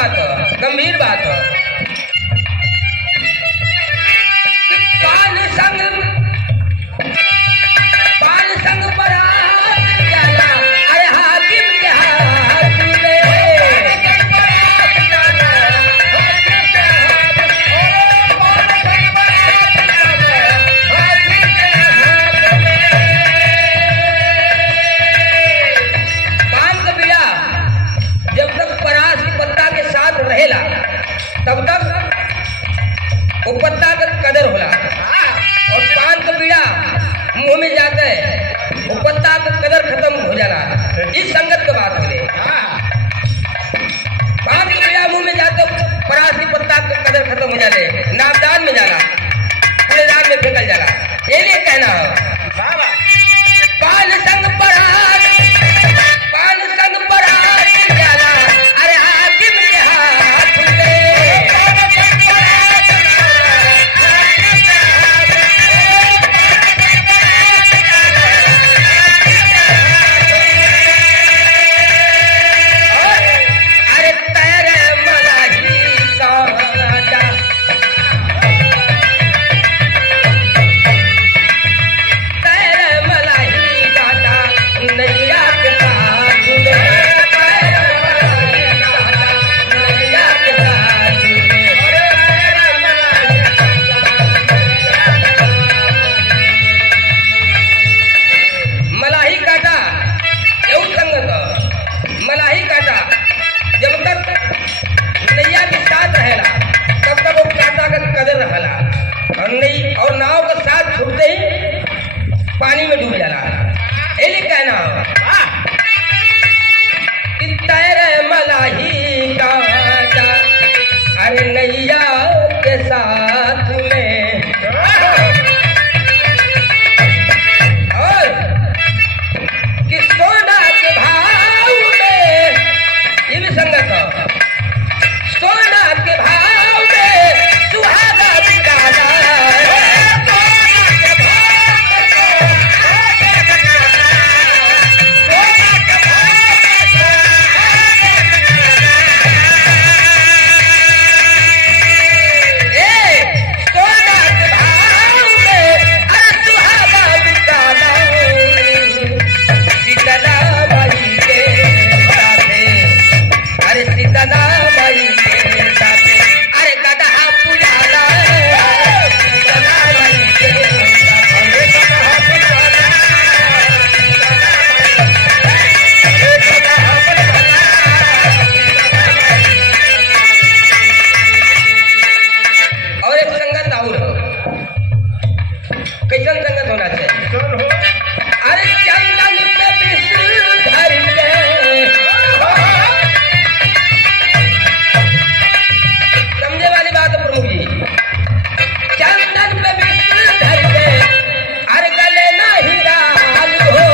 बात है, गंभीर बात है। पान संग बरात जाला, अरे हाकिम के हाथ में। पान का बीड़ा जब तक परास की पत्ता के साथ रहेला तब तक वो पत्ता का कदर होला, और पान का बीड़ा मुंह में जाता है वो पत्ता का कदर खत्म हो जाना। इस संगत का बात बोले, पान का बीड़ा मुंह में जाते परास की पत्ता का कदर खत्म हो जाते, नापदान में जाना, कूड़ेदान में फेंकल जाना। ये लिए कहना है पान संग परास जाला, अरे हाकिम के हाथ में। अरे तेरे मलाही काटा, तेरे मलाही काटा नैया के साथ में। तेरे मलाही काटा नैया के साथ में। मलाही काटा एवं संगत, मलाही काटा जब तक नैया के साथ रहेला तब तक वो काटा का कदर रहेला, और नाव का साथ छूटते ही पानी में डूब जाला। ये कहना कि तेरे मलाही काटा, अरे नैया के साथ में। और कि सोना के भाव में, ये भी संगत है, सोना के भाव में सुहागा बिकाना। कैसन संगत होना चाहिए? अरे चंदन पे विष्णु धर के, समझे वाली बात है प्रमुख जी। चंदन पे विष्णु धर के, अरे गले नहीं डाल हो।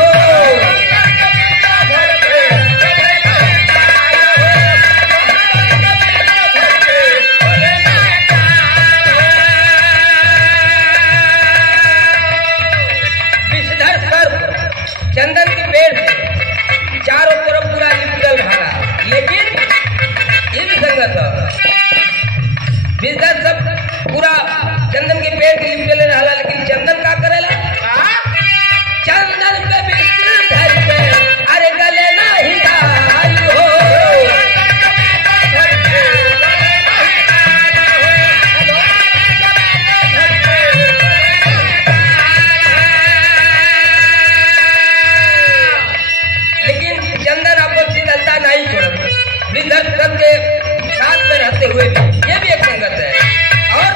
चंदन के पेड़ से चारों तरफ पूरा लिपटल रहा, लेकिन ये भी संगत है, बिजनेस सब पूरा चंदन के पेड़ के लिपटल रहा, लेकिन चंदन का करेला चंदन पे विष्णु धर के, अरे गले नहीं डाल हो। नहीं छोड़ सबके साथ में रहते हुए भी, ये भी एक संगत है। और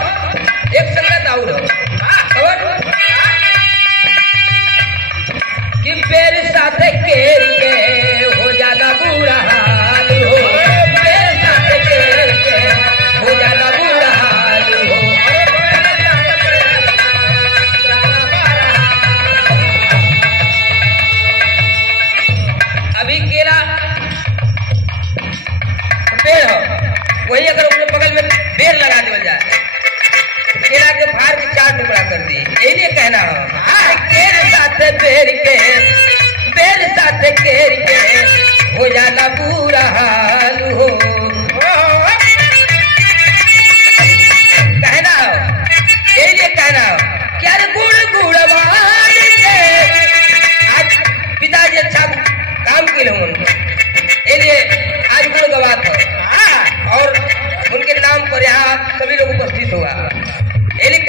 एक संगत और कि मेरे साथ केर के हो जाना बुरा हाल हो, मेरे साथ केर के हो जाना बुरा हाल हो। अभी केला पेड़ हो, वही अगर उसके बगल में पेड़ लगा देवल जाए, केला के फाड़ के 4 टुकड़ा कर दिए, यही कहना हो। केर साथ पेड़ के, पेड़ साथ केर के हो जाना बुरा हाल हो।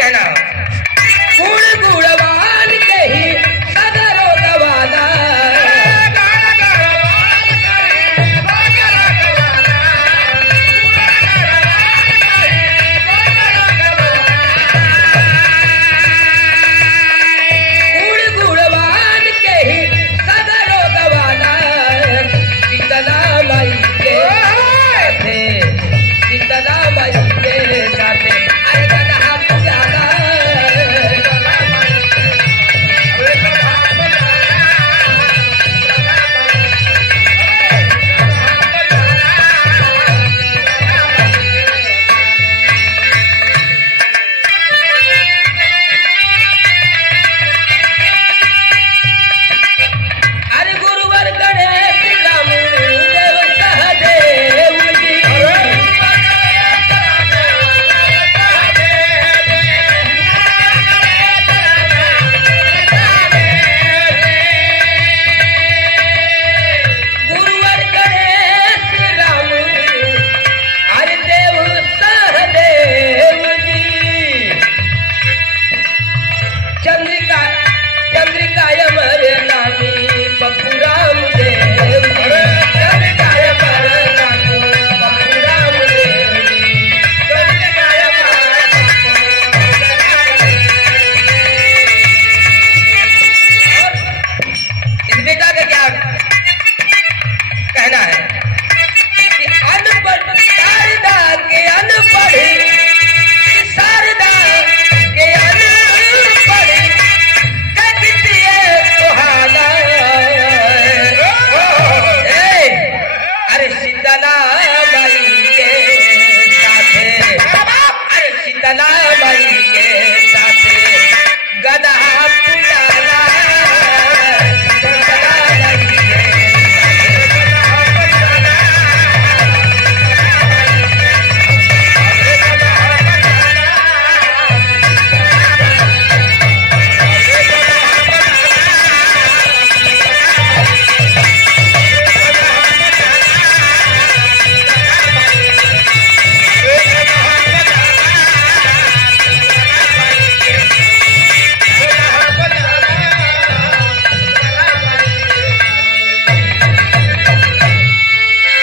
कहना